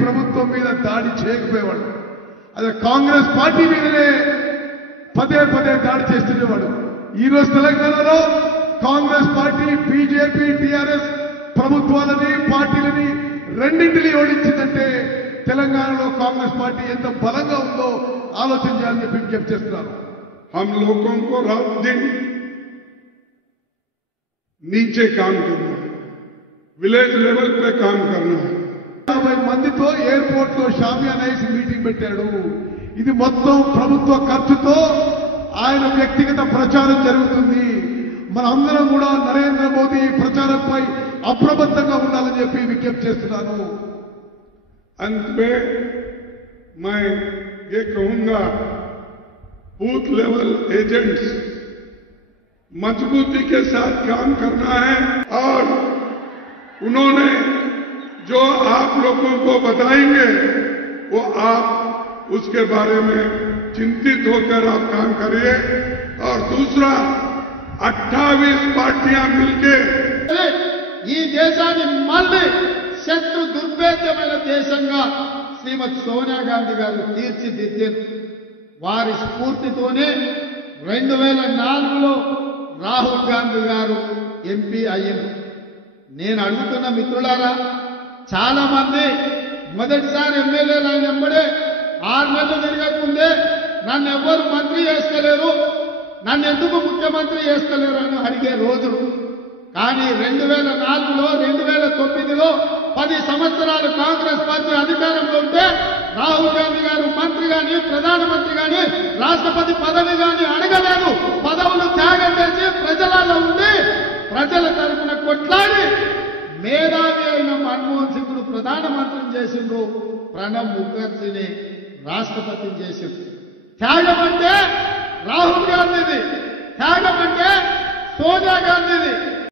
ప్రభుత్వం మీద దాడి చేయకపోయేవాడు. అదే కాంగ్రెస్ పార్టీ మీదనే పదే పదే దాడి చేస్తుండేవాడు. ఈ రోజు తెలంగాణలో కాంగ్రెస్ పార్టీ బీజేపీ టీఆర్ఎస్ ప్రభుత్వాలని పార్టీలని రెండింటినీ ఓడించిందంటే తెలంగాణలో కాంగ్రెస్ పార్టీ ఎంత బలంగా ఉందో ఆలోచన చేయాలని చెప్పి విజ్ఞప్తి చేస్తున్నారు. हम लोगों को रात दिन नीचे काम करना है, विलेज लेवल पे काम करना है. 50 మందితో ఎయిర్పోర్ట్ లో షామియానా వేసి మీటింగ్ పెట్టాడు. ఇది మొత్తం ప్రభుత్వ ఖర్చుతో ఆయన వ్యక్తిగత ప్రచారం జరుగుతుంది. మనందరం కూడా నరేంద్ర మోదీ ప్రచారంపై అప్రమత్తంగా ఉండాలని చెప్పి విజ్ఞప్తి చేస్తున్నాను. अंत में मैं ये कहूंगा, बूथ लेवल एजेंट्स मजबूती के साथ काम करना है और उन्होंने जो आप लोगों को बताएंगे वो आप उसके बारे में चिंतित होकर आप काम करिए. और दूसरा, 28 पार्टियां मिलके ఈ దేశాన్ని మళ్ళీ శత్రు దుర్భేద్యమైన దేశంగా శ్రీమతి సోనియా గాంధీ గారు తీర్చిదిద్దారు. వారి స్ఫూర్తితోనే 2004లో రాహుల్ గాంధీ గారు ఎంపీ అయ్యారు. నేను అడుగుతున్న మిత్రులారా, చాలా మంది మొదటిసారి ఎమ్మెల్యేలు అయిన వెంబడే 6 నెలలు తిరగకముందే నన్ను ఎవరు మంత్రి చేస్తలేరు, నన్ను ఎందుకు ముఖ్యమంత్రి చేస్తలేరు అని అడిగే రోజులు. కానీ 2004లో 2009లో 10 సంవత్సరాలు కాంగ్రెస్ పార్టీ అధికారంలో ఉంటే రాహుల్ గాంధీ గారు మంత్రి గాని ప్రధానమంత్రి గాని రాష్ట్రపతి పదవి గాని అడగలేదు. పదవులు త్యాగం చేసి ప్రజలలో ఉండి ప్రజల తరఫున కొట్లాడి మేధావి అయిన మన్మోహన్ సింగ్ను ప్రధానమంత్రిని చేసిండ్రు, ప్రణబ్ ముఖర్జీని రాష్ట్రపతిని చేసిండ్రు. త్యాగం అంటే రాహుల్ గాంధీది, త్యాగం అంటే సోనియా గాంధీది.